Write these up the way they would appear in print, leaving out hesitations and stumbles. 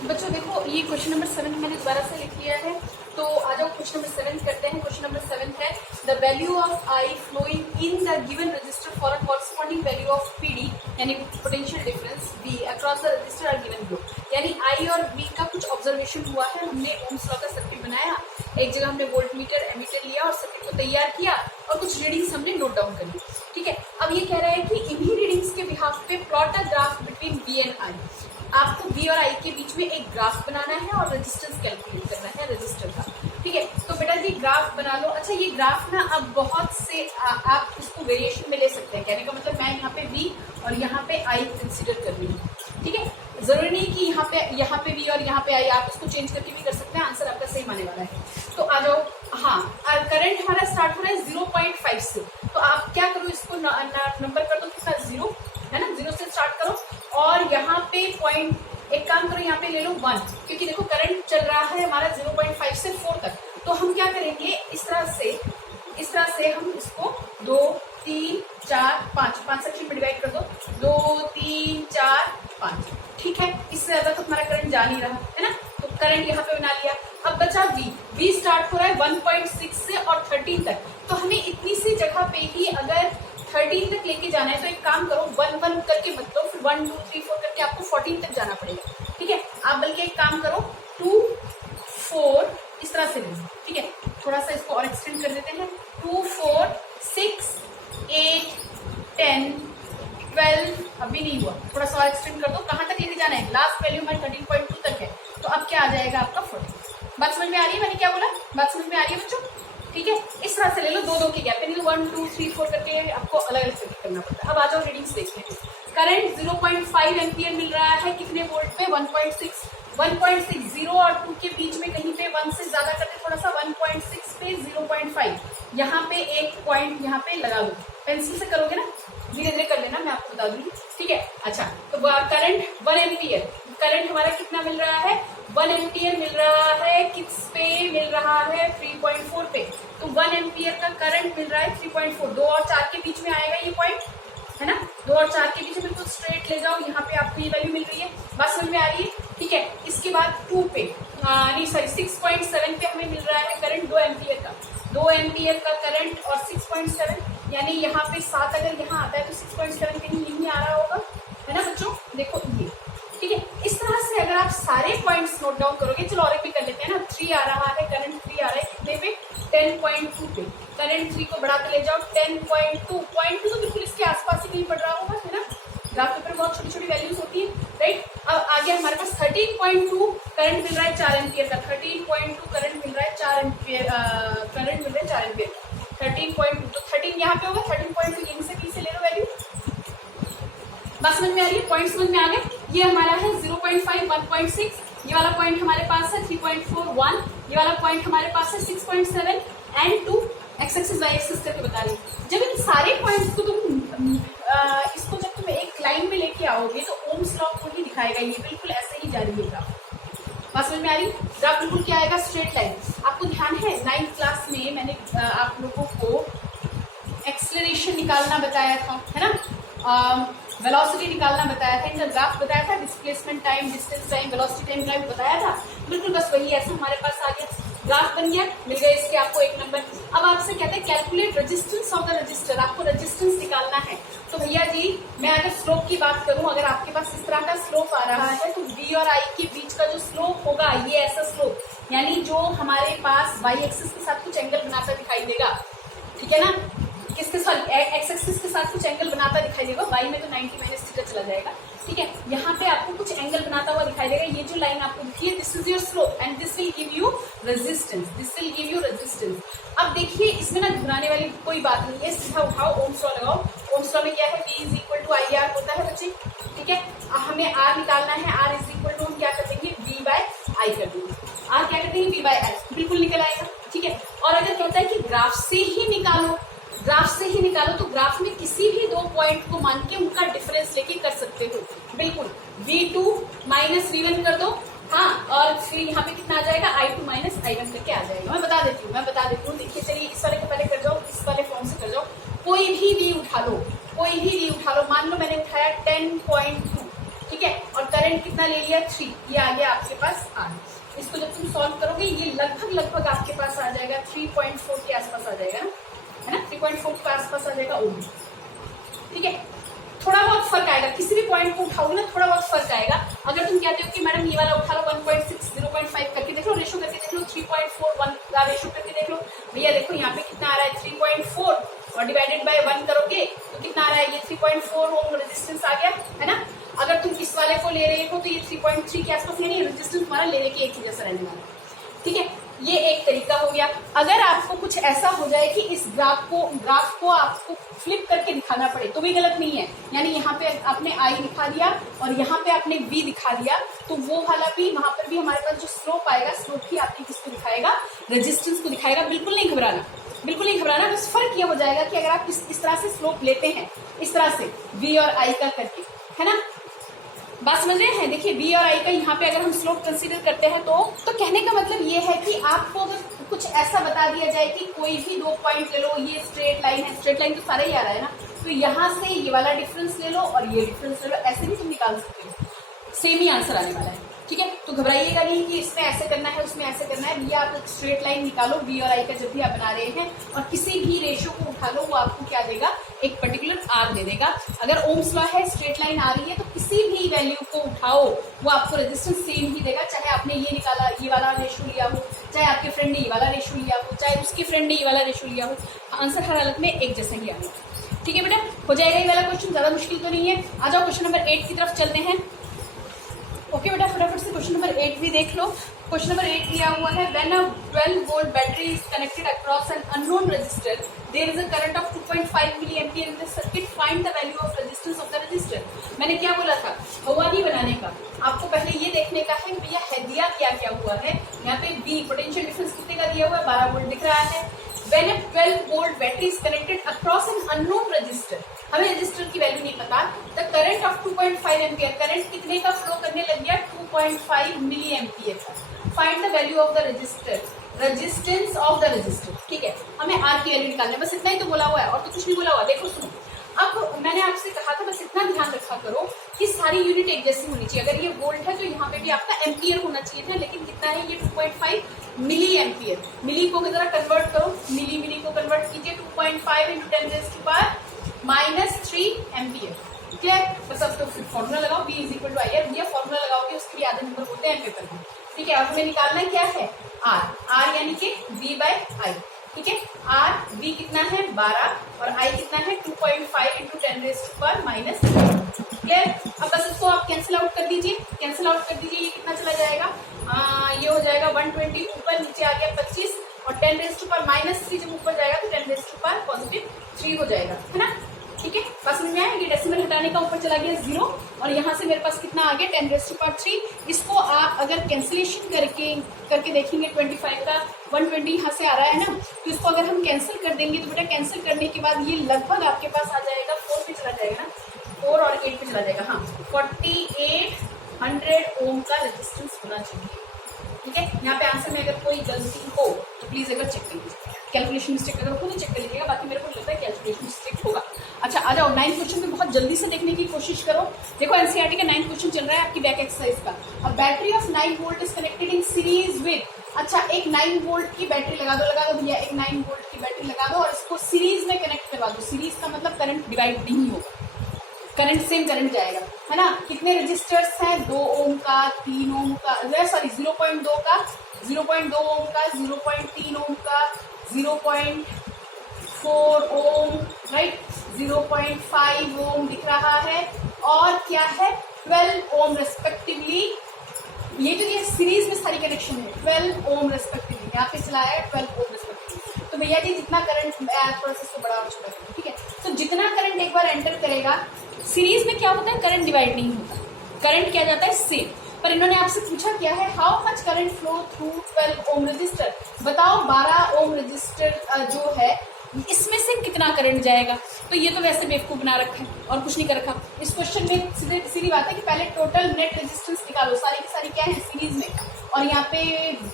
बच्चों देखो, ये क्वेश्चन नंबर 7 मैंने दोबारा से लिख लिया है, तो आ जाओ क्वेश्चन नंबर 7 करते हैं। क्वेश्चन नंबर 7 है the value of I flowing in the given resistor for a corresponding value of PD यानी potential difference V across the resistor are given below. यानी आई और बी का कुछ ऑब्जर्वेशन हुआ है, हमने ओम्स लॉ का सर्किट बनाया, एक जगह हमने वोल्ट मीटर एमीटर लिया और सर्किट को तैयार किया और कुछ रीडिंग्स हमने नोट डाउन कर ली। ठीक है, अब ये कह रहा है कि इन्हीं रीडिंग्स के बिहाफ पे plot a graph between B and I. आपको बी और आई के बीच में एक ग्राफ बनाना है और रेजिस्टेंस कैलकुलेट करना है रजिस्टर का। ठीक है, तो बेटा जी ग्राफ बना लो। अच्छा, ये ग्राफ ना अब बहुत से आप इसको वेरिएशन में ले सकते हैं। कहने का मतलब मैं यहाँ पे वी और यहाँ पे आई कंसिडर कर रही हूँ। ठीक है, जरूरी नहीं कि यहाँ पे वी और यहाँ पे आई, आप इसको चेंज करके भी कर सकते हैं, आंसर आपका सही माने वाला है। तो आ जाओ। हाँ, करंट हमारा स्टार्ट हो रहा है 0.5 से, तो आप क्या करो, इसको नंबर कर दो कितना, 0 है ना, 0 से स्टार्ट करो और यहाँ पे पॉइंट, एक काम करो यहाँ पे ले लो 1, क्योंकि देखो करंट चल रहा है हमारा 0.5 से 4 तक। तो हम क्या करेंगे, इस तरह से हम इसको 2 3 4 5 सेक्शन में डिवाइड कर दो, 2 3 4 5। ठीक है, इससे ज्यादा तो हमारा करंट जा नहीं रहा है ना, तो करंट यहाँ पे बना लिया। अब बचा वी स्टार्ट हो रहा है 1.6 से और 13 तक, तो हमें इतनी सी जगह पे ही अगर 13 तक लेके जाना है, तो एक काम करो 1 करके मत लो, फिर 1 2 3 4 करके आपको 14 तक जाना पड़ेगा। ठीक है, आप बल्कि एक काम करो 2 4 इस तरह से लो। ठीक है, थोड़ा सा इसको और एक्सटेंड कर देते हैं, 2 4 6 8 10 12 अभी नहीं हुआ, थोड़ा सा और एक्सटेंड कर दो। कहाँ तक लेके जाना है, लास्ट वैल्यू हमारी 13.2 तक है, तो अब क्या आ जाएगा आपका 40। बात समझ में आ रही है, मैंने क्या बोला, बात समझ में आ रही है बच्चों। ठीक है, इस तरह से ले लो, 2 के गैप, यानी 1 2 3 4 करके आपको अलग अलग सर्किट करना पड़ता है। अब आ जाओ रीडिंग्स देखते हैं। करंट 0.5 एम्पियर मिल रहा है कितने वोल्ट पे, 1.6 0 और 2 के बीच में कहीं पे 1 से ज्यादा करके थोड़ा सा 1.6 पे 0.5 यहाँ पे एक पॉइंट यहाँ पे लगा दो, पेंसिल से करोगे ना, धीरे धीरे कर लेना, मैं आपको बता दूंगी। ठीक है, अच्छा, तो करंट 1 एम्पियर, करंट हमारा कितना मिल रहा है, 1 एम्पियर मिल रहा है, किस पे मिल रहा है, 3.4 पे। तो 1 एम्पियर का करंट मिल रहा है 3.4, 2 और 4 के बीच में आएगा ये पॉइंट, है ना, 2 और 4 के बीच में बिल्कुल स्ट्रेट ले जाओ, यहाँ पे आपको ये वैल्यू मिल रही है, बात समझ में आ रही है। ठीक है, इसके बाद 2 पे नहीं सॉरी 6.7 पे हमें मिल रहा है करंट 2 एम्पियर का, 2 एम्पियर का करंट और 6.7, यानी यहाँ पे 7 अगर यहाँ आता है तो 6.7 कहीं यहीं आ रहा होगा, है ना बच्चों, देखो ये। ठीक है, इस तरह से अगर आप सारे पॉइंट्स नोट डाउन करोगे, चलो और एक भी कर लेते हैं ना, 3 आ रहा है, करंट 3 आ रहा है कितने पे, 10.2 पे, करंट 3 को बढ़ाते ले जाओ 10.2, पॉइंट तो बिल्कुल इसके आसपास ही कहीं पड़ रहा होगा, है ना, ग्राफ पेपर बहुत छोटी छोटी वैल्यूज होती है, राइट। अब आगे हमारे पास 13.2 करंट मिल रहा है 4 एम्पियर का, 13.2 करंट मिल रहा है 4 एम्पियर, करंट मिल रहा है 4 एम्पियर का, 13.2, तो 13 यहाँ पे होगा, 13.2 यहीं से कहीं से ले लो वैल्यू। बात समझ में आ रही है, पॉइंट समझ में आ गए। ये हमारा है 0.5 1.6, ये वाला पॉइंट हमारे पास है 3.4 1, ये वाला पॉइंट हमारे पास है 6.7 and 2, X axis Y axis करके बता रही हूँ। जब इन सारे पॉइंट्स को इसको जब तुम एक लाइन में लेके आओगे तो ओम्स लॉ को ही दिखाएगा, ये बिल्कुल ऐसे ही जारी है ग्राफ। बात समझ में आ रही, ग्राफ बिल्कुल क्या आएगा, स्ट्रेट लाइन। आपको ध्यान है 9th क्लास में मैंने आप लोगों को एक्सेलरेशन निकालना बताया था, है ना, वेलोसिटी निकालना बताया था, इनका ग्राफ बताया था, displacement time, distance time, velocity time graph बताया था, बिल्कुल बस वही ऐसा हमारे पास आ गया, ग्राफ बन गया, मिल गया इसके आपको 1 नंबर। अब आपसे कहते हैं calculate resistance of the register, आपको रेजिस्टेंस निकालना है। तो भैया जी मैं अगर स्लोप की बात करूं, अगर आपके पास इस तरह का स्लोप आ रहा है, तो बी और आई के बीच का जो स्लोप होगा ये ऐसा स्लोप, यानी जो हमारे पास वाई एक्सिस के साथ कुछ एंगल बनाता दिखाई देगा, ठीक है ना, किसके साथ, एक्स एक्सिस के साथ कुछ एंगल बनाता दिखाई देगा, वाई में तो 90 माइनस थीटा चला जाएगा। ठीक है, यहाँ पे आपको कुछ एंगल बनाता हुआ दिखाई देगा, ये जो लाइन आपको दिखी है, this is your slope and this will give you resistance, this will give you resistance. अब देखिए इसमें ना घबराने वाली कोई बात नहीं है, सीधा उठाओ, ओम्स लॉ लगाओ। ओम्स लॉ में क्या है, V is equal to I R होता है बच्चे। ठीक है, हमें R निकालना है, R इज इक्वल टू हम क्या कर देंगे, V बाय आई कर देंगे, R क्या कर देंगे, V बाय आई, बिल्कुल निकल आएगा। ठीक है, और अगर कहता है कि ग्राफ से ही निकालो, ग्राफ से ही निकालो, तो ग्राफ में किसी भी 2 पॉइंट को मान के उनका डिफरेंस लेके कर सकते हो, बिल्कुल V2 माइनस V1 कर दो, हाँ, और फिर यहाँ पे कितना आ जाएगा, I2 माइनस I1 करके आ जाएगा। मैं बता देती हूँ, देखिए चलिए इस वाले को पहले कर जाओ, इस वाले फॉर्म से कर जाओ, कोई भी V उठा लो, मान लो मैंने उठाया 10.2, ठीक है, और करंट कितना ले लिया 3, ये आ गया आपके पास R। इसको जब तुम सॉल्व करोगे ये लगभग आपके पास आ जाएगा 3.4 के आसपास आ जाएगा ना, है ना, 3.4 के आसपास आ जाएगा ओम। ठीक है, थोड़ा बहुत फर्क आएगा, किसी भी पॉइंट को उठाओगे ना थोड़ा बहुत फर्क आएगा। अगर तुम कहते हो कि मैडम ये वाला उठा लो 1.6 0.5 करके देख लो, रेशो करके देख लो, 3.41 का रेशो करके देख लो, भैया देखो यहाँ पे कितना आ रहा है 3.4 और डिवाइडेड बाय 1 करोगे तो कितना आ रहा है, ये 3.4 ओम रेजिस्टेंस आ गया, है ना। अगर तुम इस वाले को ले रहे हो तो ये 3.3 के आसपास, यानी रेजिस्टेंस तुम्हारा लेने के एक ही जैसा रहने वाला है। ठीक है, ये एक तरीका हो गया। अगर आपको कुछ ऐसा हो जाए कि इस ग्राफ को आपको फ्लिप करके दिखाना पड़े तो भी गलत नहीं है, यानी यहाँ पे आपने I दिखा दिया और यहाँ पे आपने V दिखा दिया, तो वो वाला भी वहां पर भी हमारे पास जो स्लोप आएगा, स्लोप ही आपने किसको दिखाएगा, रेजिस्टेंस को दिखाएगा। बिल्कुल नहीं घबराना, बिल्कुल नहीं घबराना, बस फर्क ये हो जाएगा कि अगर आप इस तरह से स्लोप लेते हैं, इस तरह से V और I का करके, है ना, बात समझ रहे हैं। देखिए V और I का यहाँ पे अगर हम स्लोप कंसीडर करते हैं तो कहने का मतलब ये है कि आपको अगर कुछ ऐसा बता दिया जाए कि कोई भी 2 पॉइंट ले लो, ये स्ट्रेट लाइन है, स्ट्रेट लाइन तो सारा ही आ रहा है ना, तो यहाँ से ये वाला डिफरेंस ले लो और ये डिफरेंस ले लो, ऐसे भी तुम निकाल सकते हो, सेम ही आंसर आने वाला है। ठीक है, तो घबराइएगा नहीं कि इसमें ऐसे करना है उसमें ऐसे करना है, ये आप स्ट्रेट लाइन निकालो V और I का जब भी आप बना रहे हैं, और किसी भी रेशो को उठा लो वो आपको क्या देगा, एक पर्टिकुलर R दे देगा। अगर ओम्स लॉ है, स्ट्रेट लाइन आ रही है, तो किसी भी वैल्यू को उठाओ वो आपको रेजिस्टेंस सेम ही देगा, चाहे आपने ये निकाला, ये वाला रेशो लिया हो, चाहे आपके फ्रेंड ने ये वाला रेशो लिया हो, चाहे उसके फ्रेंड ने ये वाला रेशो लिया हो, आंसर हर हालत में एक जैसा ही आएगा। ठीक है बेटा, हो जाएगा ये वाला क्वेश्चन, ज्यादा मुश्किल तो नहीं है। आ जाओ क्वेश्चन नंबर 8 की तरफ चलते हैं। ओके बेटा, फटाफट से क्वेश्चन नंबर 8 भी देख लो। क्वेश्चन नंबर 8 दिया हुआ है, when a 12 volt battery is connected across an unknown resistor, there is a current of 2.5 milli ampere in the circuit, find the value of resistance of the resistor. मैंने क्या बोला था, हवा नहीं बनाने का, आपको पहले ये देखने का है भैया है दिया क्या क्या हुआ है। यहाँ पे V पोटेंशियल डिफरेंस कितने का दिया हुआ है, 12 वोल्ट दिख रहा है। When a 12 volt battery is connected across an unknown resistor, हमें रजिस्टर की वैल्यू नहीं पता, the current of 2.5 ampere, current कितने का फ्लो करने लग गया, 2.5 मिली एम्पियर का। Find the value of the register, resistance of the register. ठीक है, हमें R की वैल्यू निकालना है, बस इतना ही तो बोला हुआ है और तो कुछ नहीं बोला हुआ। देखो सुनो, अब मैंने आपसे कहा था बस इतना ध्यान रखा करो कि सारी यूनिट एक जैसी होनी चाहिए। अगर ये वोल्ट है तो यहाँ पे भी आपका एम्पियर होना चाहिए था, लेकिन कितना है ये 2.5 मिली एम्पियर। मिली को जरा कन्वर्ट करो, मिली को कन्वर्ट कीजिए, 2.5 इंटू 10⁻³ एम्पियर। ठीक है, बस अब तो फॉर्मूला लगाओ, V is equal to I R. भैया फॉर्मूला लगाओगे उसके भी आधे नंबर होते हैं पेपर में। ठीक है, और हमें निकालना क्या है, R यानी कि V बाय I। ठीक है, V कितना है 12 और I कितना है 2.5 इंटू 10⁻⁻²। क्लियर, अब बस इसको आप कैंसिल आउट कर दीजिए, कैंसिल आउट कर दीजिए, ये कितना चला जाएगा, ये हो जाएगा 120, ऊपर नीचे आ गया 25 और 10⁻³ जब ऊपर जाएगा तो 10⁻3 हो जाएगा, है ना। ठीक है, बस समझ में आया, ये डेसिमल हटाने का ऊपर चला गया 0 और यहाँ से मेरे पास कितना आ गया 10⁻3। इसको आप अगर कैंसिलेशन करके देखेंगे 25 का 120 यहाँ से आ रहा है ना, तो इसको अगर हम कैंसिल कर देंगे तो बेटा कैंसिल करने के बाद ये लगभग आपके पास आ जाएगा 4 पे चला जाएगा ना, 4 और 8 पे चला जाएगा, हाँ 4800 ओम का रेजिस्टेंस होना चाहिए। ठीक है, यहाँ पे आंसर में अगर कोई गलती हो तो प्लीज अगर चेक कर लीजिए, कैलकुलेशन मिस्टेक अगर खुद चेक कर लीजिएगा, बाकी मेरे को लगता है कैलकुलेशन मिस्टेक होगा। अच्छा आ जाओ 9 क्वेश्चन में बहुत जल्दी से देखने की कोशिश करो। देखो एनसीईआरटी का 9 क्वेश्चन चल रहा है आपकी बैक एक्सरसाइज का। अब battery of 9 volt is connected in series with, अच्छा एक 9 वोल्ट की बैटरी लगा दो भैया, एक 9 वोल्ट की बैटरी लगा दो और इसको सीरीज में कनेक्ट करवा दो। सीरीज का मतलब करंट डिवाइड नहीं होगा, करंट सेम करंट जाएगा, है ना। कितने रजिस्टर्स हैं, 2 ओम का, 3 ओम का, सॉरी 0.2 का, 0.2 ओम का, 0.3 ओम का, 0.4 ओम, राइट, 0.5 ओम दिख रहा है और क्या है 12 ओम रेस्पेक्टिवली। ये जो ये सीरीज में सारी कनेक्शन है 12 ओम रेस्पेक्टिवली, यहाँ पे चला है 12 ओम रेस्पेक्टिवली। तो भैया जी जितना करंट, थोड़ा सा इसको बड़ा छोटा करें, ठीक है, तो जितना करंट एक बार एंटर करेगा, सीरीज में क्या होता है करंट डिवाइड नहीं होता, करंट क्या जाता है सेम। पर इन्होंने आपसे पूछा क्या है, how much current flow through 12 ohm resistor, बताओ 12 ओम रजिस्टर जो है इसमें से कितना करंट जाएगा। तो ये तो वैसे बेवकूफ बना रखा है और कुछ नहीं कर रखा। इस क्वेश्चन में सीधी बात है कि पहले टोटल नेट रेजिस्टेंस निकालो, सारी की सारी क्या है सीरीज में, और यहाँ पे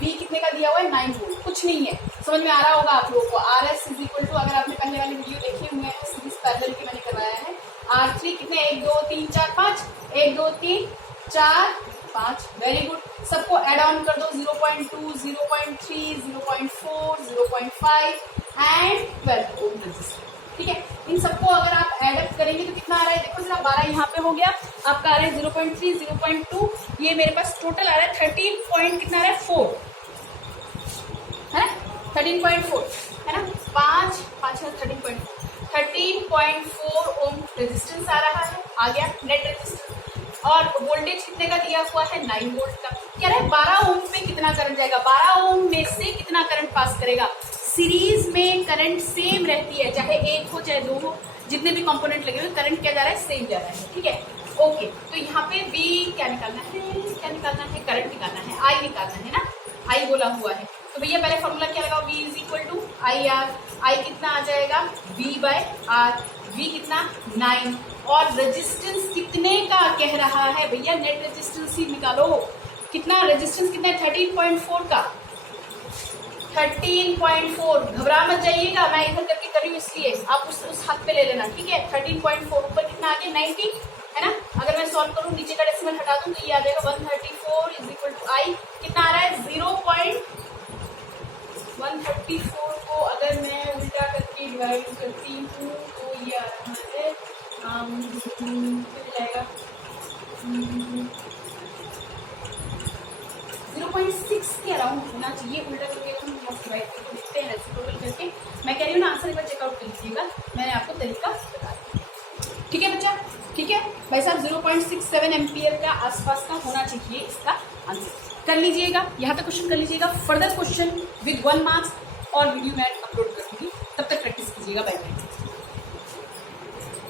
V कितने का दिया हुआ है 9 वोल्ट, कुछ नहीं है, समझ में आ रहा होगा आप लोगों को। RS इज इक्वल टू, अगर आपने पहले वाली वीडियो देखे हुए हैं सीरीज पैरेलल की मैंने करवाया है, R3 कितने 1 2 3 4 5 1 2 3 4 5 वेरी गुड। सबको एड ऑन कर दो 0.2 0.3 0.4 0.5 एंड 12 ओम रेजिस्टर। ठीक है, इन सबको अगर आप एड अप करेंगे तो कितना आ रहा है, देखो जरा 12 यहाँ पे हो गया, आपका आ रहा है 0.3 0.2, ये मेरे पास टोटल आ रहा है 13 पॉइंट कितना आ रहा है 4 है ना, 13.4 है ना, 5 5 13.4 ओम रेजिस्टेंस आ रहा है, आ गया नेट रेजिस्टेंस। और वोल्टेज कितने का दिया हुआ है 9 वोल्ट का। कह रहा है 12 ओम में कितना करंट जाएगा, 12 ओम में से कितना करंट पास करेगा। सीरीज में करंट सेम रहती है, चाहे एक हो चाहे दो हो, जितने भी कंपोनेंट लगे हुए करंट क्या जा रहा है सेम जा रहा है। ठीक है, ओके, तो यहाँ पे V क्या निकालना है, क्या निकालना है, करंट निकालना है, I निकालना है ना, I बोला हुआ है। तो भैया पहले फॉर्मूला क्या लगाओ, V is equal to I R. I कितना आ जाएगा V बाय आर, V कितना 9, और रेजिस्टेंस कितने का कह रहा है भैया, नेट रेजिस्टेंस ही निकालो। कितना रेजिस्टेंस कितना है 13.4 का, 13.4। घबरा मत जाइएगा, मैं इधर करके कर रही हूँ इसलिए आप उस हाथ पे ले लेना। ठीक है, 13.4 ऊपर कितना आ गया 90 है ना। अगर मैं सॉल्व करूँ नीचे का डेसिमल हटा दूं तो ये आ जाएगा 134 इज इक्वल टू आई। कितना आ रहा है 0.134 को अगर मैं उल्टा करके डिवाइड करती हूँ तो ये आ रहा है जाएगा 0.6 के अराउंड होना चाहिए। उल्टा करके हम डिवाइड करके देखते हैं रेसिप्रोकल करके। मैं कह रही हूँ ना, आंसर एक बार चेकआउट कर लीजिएगा, मैंने आपको तरीका बता दिया। ठीक है बच्चा, ठीक है भाई साहब, 0.67 एम्पियर का आसपास का होना चाहिए इसका आंसर। कर लीजिएगा, यहाँ तक क्वेश्चन कर लीजिएगा। फर्दर क्वेश्चन विद 1 मार्क्स और वीडियो मैं अपलोड कर दूंगी, तब तक प्रैक्टिस कीजिएगा। Bye bye.